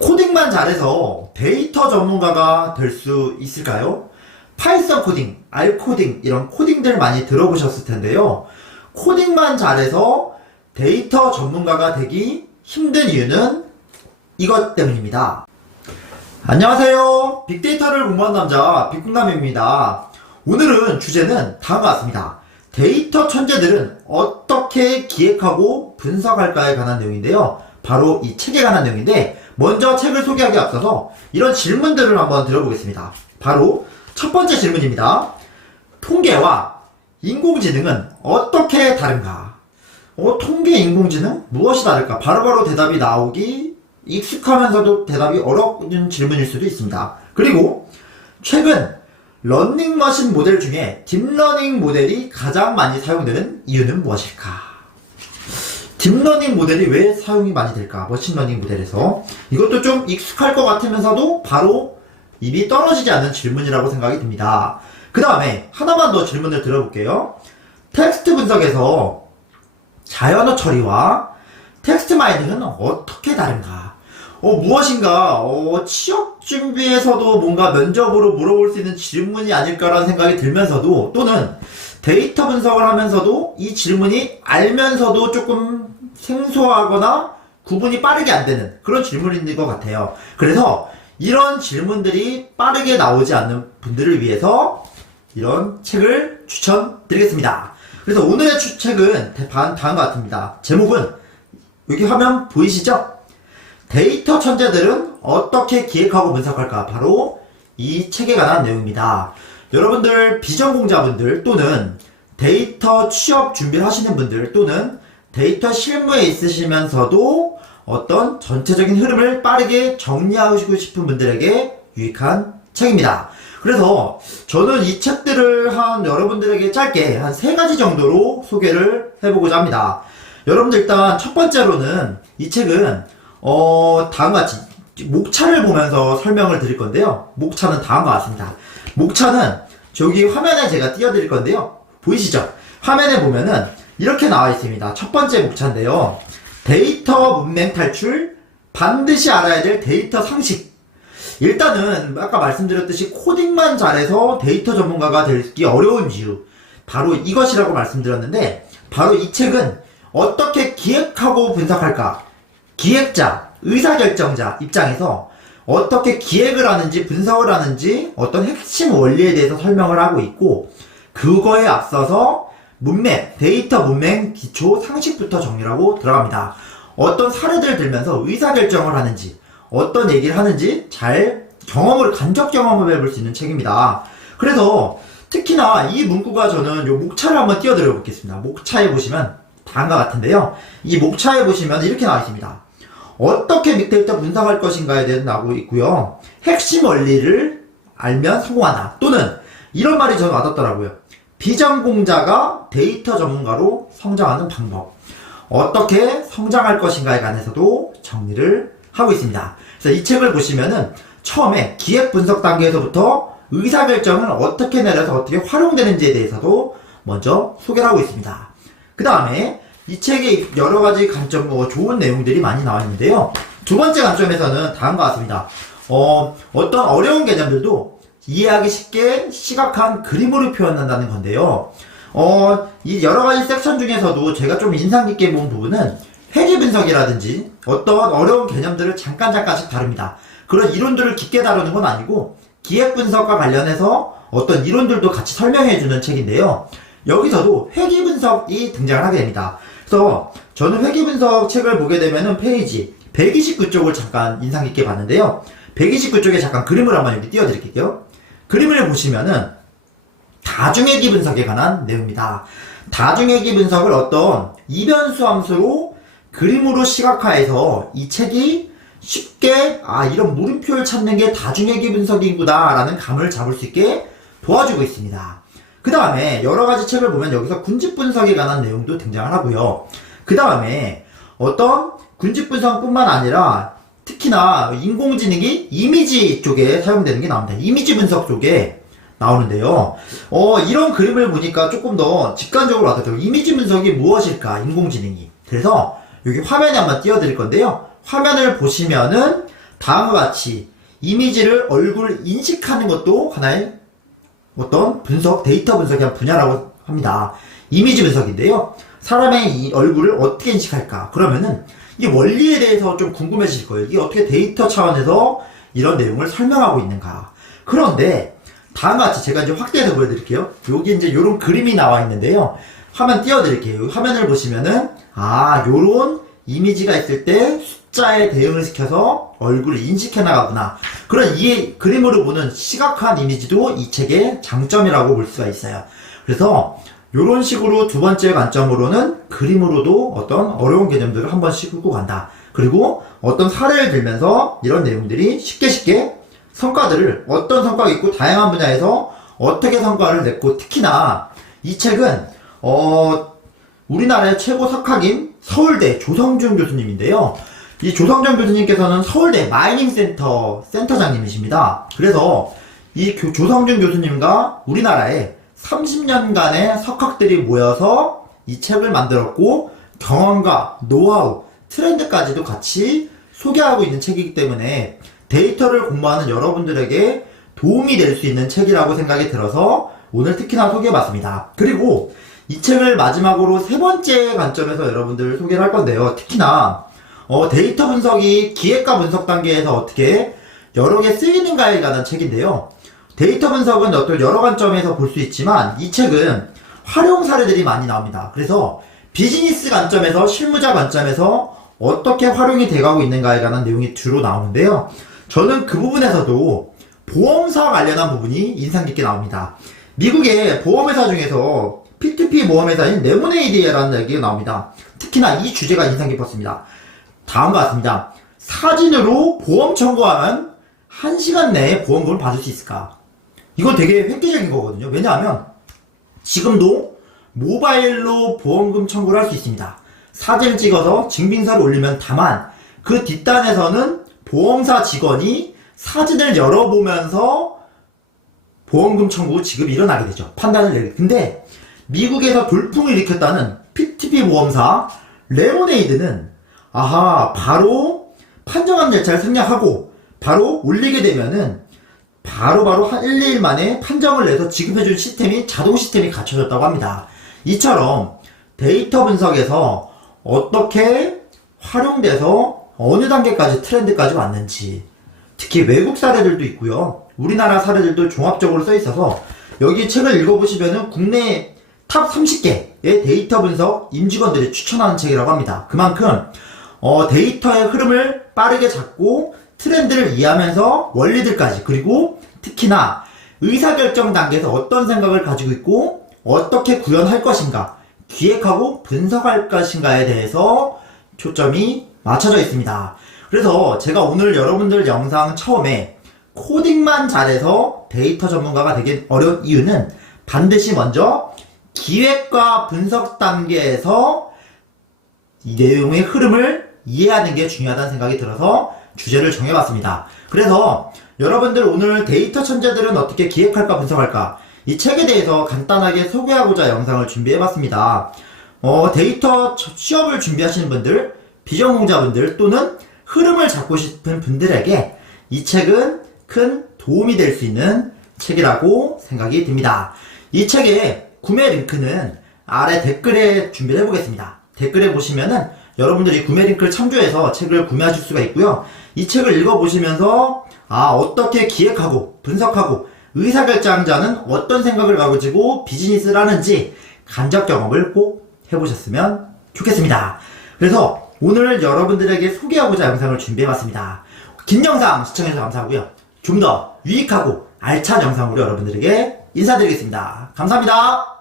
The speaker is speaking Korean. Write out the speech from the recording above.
코딩만 잘해서 데이터 전문가가 될 수 있을까요? 파이썬 코딩, R 코딩 이런 코딩들 많이 들어보셨을 텐데요. 코딩만 잘해서 데이터 전문가가 되기 힘든 이유는 이것 때문입니다. 안녕하세요. 빅데이터를 공부한 남자 빅국남입니다. 오늘은 주제는 다음과 같습니다. 데이터 천재들은 어떻게 기획하고 분석할까에 관한 내용인데요. 바로 이 책에 관한 내용인데, 먼저 책을 소개하기 앞서서 이런 질문들을 한번 들어보겠습니다. 바로 첫 번째 질문입니다. 통계와 인공지능은 어떻게 다른가? 통계, 인공지능? 무엇이 다를까? 바로바로 대답이 나오기 익숙하면서도 대답이 어려운 질문일 수도 있습니다. 그리고 최근 러닝머신 모델 중에 딥러닝 모델이 가장 많이 사용되는 이유는 무엇일까? 딥러닝 모델이 왜 사용이 많이 될까? 머신러닝 모델에서. 이것도 좀 익숙할 것 같으면서도 바로 입이 떨어지지 않는 질문이라고 생각이 듭니다. 그 다음에 하나만 더 질문을 들어볼게요. 텍스트 분석에서 자연어 처리와 텍스트 마이닝은 어떻게 다른가? 무엇인가 취업 준비에서도 뭔가 면접으로 물어볼 수 있는 질문이 아닐까라는 생각이 들면서도, 또는 데이터 분석을 하면서도 이 질문이 알면서도 조금 생소하거나 구분이 빠르게 안 되는 그런 질문인 것 같아요. 그래서 이런 질문들이 빠르게 나오지 않는 분들을 위해서 이런 책을 추천드리겠습니다. 그래서 오늘의 책은 다음과 같습니다. 제목은 여기 화면 보이시죠? 데이터 천재들은 어떻게 기획하고 분석할까? 바로 이 책에 관한 내용입니다. 여러분들 비전공자분들, 또는 데이터 취업 준비를 하시는 분들, 또는 데이터 실무에 있으시면서도 어떤 전체적인 흐름을 빠르게 정리하고 싶은 분들에게 유익한 책입니다. 그래서 저는 이 책들을 여러분들에게 짧게 한 3가지 정도로 소개를 해보고자 합니다. 여러분들 일단 첫 번째로는 이 책은 다음과 같이 목차를 보면서 설명을 드릴 건데요. 목차는 다음과 같습니다. 목차는 저기 화면에 제가 띄워드릴 건데요. 보이시죠? 화면에 보면은 이렇게 나와 있습니다. 첫 번째 목차인데요. 데이터 문맹 탈출, 반드시 알아야 될 데이터 상식. 일단은 아까 말씀드렸듯이 코딩만 잘해서 데이터 전문가가 되기 어려운 이유, 바로 이것이라고 말씀드렸는데, 바로 이 책은 어떻게 기획하고 분석할까? 기획자, 의사결정자 입장에서 어떻게 기획을 하는지 분석을 하는지 어떤 핵심 원리에 대해서 설명을 하고 있고, 그거에 앞서서 문맥, 데이터 문맥 기초 상식부터 정리를 하고 들어갑니다. 어떤 사례들을 들면서 의사결정을 하는지, 어떤 얘기를 하는지 잘 간접 경험을 해볼 수 있는 책입니다. 그래서 특히나 이 문구가, 저는 요 목차를 한번 띄워드려 보겠습니다. 목차에 보시면 다음과 같은데요. 이 목차에 보시면 이렇게 나와 있습니다. 어떻게 빅데이터 분석할 것인가에 대해서 나오고 있고요. 핵심 원리를 알면 성공한다. 또는 이런 말이 저는 와닿더라고요. 비전공자가 데이터 전문가로 성장하는 방법. 어떻게 성장할 것인가에 관해서도 정리를 하고 있습니다. 그래서 이 책을 보시면은 처음에 기획 분석 단계에서부터 의사결정을 어떻게 내려서 어떻게 활용되는지에 대해서도 먼저 소개를 하고 있습니다. 그 다음에 이 책에 여러가지 관점, 좋은 내용들이 많이 나와 있는데요. 두 번째 관점에서는 다음과 같습니다. 어떤 어려운 개념들도 이해하기 쉽게 시각한 그림으로 표현한다는 건데요. 이 여러가지 섹션 중에서도 제가 좀 인상 깊게 본 부분은 회계 분석이라든지 어떤 어려운 개념들을 잠깐씩 다룹니다. 그런 이론들을 깊게 다루는 건 아니고 기획 분석과 관련해서 어떤 이론들도 같이 설명해주는 책인데요. 여기서도 회계 분석이 등장을 하게 됩니다. 그래서 저는 회계 분석 책을 보게 되면은 페이지 129쪽을 잠깐 인상 깊게 봤는데요. 129쪽에 잠깐 그림을 한번 여기 띄워드릴게요. 그림을 보시면은 다중회계 분석에 관한 내용입니다. 다중회계 분석을 어떤 이변수 함수로 그림으로 시각화해서 이 책이 쉽게 이런 물음표를 찾는 게 다중회계 분석이구나 라는 감을 잡을 수 있게 도와주고 있습니다. 그 다음에 여러가지 책을 보면 여기서 군집 분석에 관한 내용도 등장을 하고요. 그 다음에 어떤 군집 분석뿐만 아니라 특히나 인공지능이 이미지 쪽에 사용되는 게 나옵니다. 이미지 분석 쪽에 나오는데요. 이런 그림을 보니까 조금 더 직관적으로 와닿더라고요. 이미지 분석이 무엇일까? 인공지능이. 그래서 여기 화면에 한번 띄워드릴 건데요. 화면을 보시면은 다음과 같이 이미지를 얼굴 인식하는 것도 하나의 어떤 분석, 데이터 분석의 한 분야라고 합니다. 이미지 분석인데요. 사람의 이 얼굴을 어떻게 인식할까? 그러면은 이 원리에 대해서 좀 궁금해지실 거예요. 이게 어떻게 데이터 차원에서 이런 내용을 설명하고 있는가? 그런데 다음과 같이 제가 이제 확대해서 보여드릴게요. 여기 이제 요런 그림이 나와 있는데요. 화면 띄워드릴게요. 화면을 보시면은 요런 이미지가 있을 때 숫자에 대응을 시켜서 얼굴을 인식해 나가구나. 그런 이 그림으로 보는 시각화한 이미지도 이 책의 장점이라고 볼 수가 있어요. 그래서 요런 식으로 두 번째 관점으로는 그림으로도 어떤 어려운 개념들을 한 번씩 훑고 간다. 그리고 어떤 사례를 들면서 이런 내용들이 쉽게 성과들을 어떤 성과가 있고 다양한 분야에서 어떻게 성과를 냈고, 특히나 이 책은 우리나라의 최고 석학인 서울대 조성준 교수님인데요. 이 조성준 교수님께서는 서울대 마이닝센터 센터장님이십니다. 그래서 이 조성준 교수님과 우리나라의 30년간의 석학들이 모여서 이 책을 만들었고, 경험과 노하우, 트렌드까지도 같이 소개하고 있는 책이기 때문에 데이터를 공부하는 여러분들에게 도움이 될 수 있는 책이라고 생각이 들어서 오늘 특히나 소개해봤습니다. 그리고 이 책을 마지막으로 세 번째 관점에서 여러분들 소개를 할 건데요. 특히나 데이터 분석이 기획과 분석 단계에서 어떻게 여러 개 쓰이는가에 관한 책인데요. 데이터 분석은 어떤 여러 관점에서 볼 수 있지만 이 책은 활용 사례들이 많이 나옵니다. 그래서 비즈니스 관점에서, 실무자 관점에서 어떻게 활용이 돼가고 있는가에 관한 내용이 주로 나오는데요. 저는 그 부분에서도 보험사 관련한 부분이 인상 깊게 나옵니다. 미국의 보험회사 중에서 P2P 보험회사인 레모네이드라는 얘기가 나옵니다. 특히나 이 주제가 인상 깊었습니다. 다음과 같습니다. 사진으로 보험 청구하면 1시간 내에 보험금을 받을 수 있을까? 이건 되게 획기적인 거거든요. 왜냐하면 지금도 모바일로 보험금 청구를 할 수 있습니다. 사진을 찍어서 증빙서를 올리면, 다만 그 뒷단에서는 보험사 직원이 사진을 열어보면서 보험금 청구 지급이 일어나게 되죠. 판단을 내리게. 근데 미국에서 돌풍을 일으켰다는 P2P 보험사 레모네이드는 바로 판정하는 절차를 생략하고 바로 올리게 되면은 바로 한 1, 2일 만에 판정을 내서 지급해준 시스템이, 자동 시스템이 갖춰졌다고 합니다. 이처럼 데이터 분석에서 어떻게 활용돼서 어느 단계까지 트렌드까지 왔는지, 특히 외국 사례들도 있고요. 우리나라 사례들도 종합적으로 써 있어서 여기 책을 읽어보시면은 국내 탑 30개의 데이터 분석 임직원들이 추천하는 책이라고 합니다. 그만큼 데이터의 흐름을 빠르게 잡고 트렌드를 이해하면서 원리들까지, 그리고 특히나 의사결정 단계에서 어떤 생각을 가지고 있고 어떻게 구현할 것인가, 기획하고 분석할 것인가에 대해서 초점이 맞춰져 있습니다. 그래서 제가 오늘 여러분들 영상 처음에 코딩만 잘해서 데이터 전문가가 되기 어려운 이유는 반드시 먼저 기획과 분석 단계에서 이 내용의 흐름을 이해하는 게 중요하다는 생각이 들어서 주제를 정해봤습니다. 그래서 여러분들 오늘 데이터 천재들은 어떻게 기획할까 분석할까, 이 책에 대해서 간단하게 소개하고자 영상을 준비해봤습니다. 데이터 취업을 준비하시는 분들, 비전공자분들 또는 흐름을 잡고 싶은 분들에게 이 책은 큰 도움이 될 수 있는 책이라고 생각이 듭니다. 이 책의 구매 링크는 아래 댓글에 준비를 해보겠습니다. 댓글에 보시면은 여러분들이 구매 링크를 참조해서 책을 구매하실 수가 있고요. 이 책을 읽어보시면서 어떻게 기획하고 분석하고 의사결정자는 어떤 생각을 가지고 비즈니스를 하는지 간접 경험을 꼭 해보셨으면 좋겠습니다. 그래서 오늘 여러분들에게 소개하고자 영상을 준비해봤습니다. 긴 영상 시청해주셔서 감사하고요. 좀 더 유익하고 알찬 영상으로 여러분들에게 인사드리겠습니다. 감사합니다.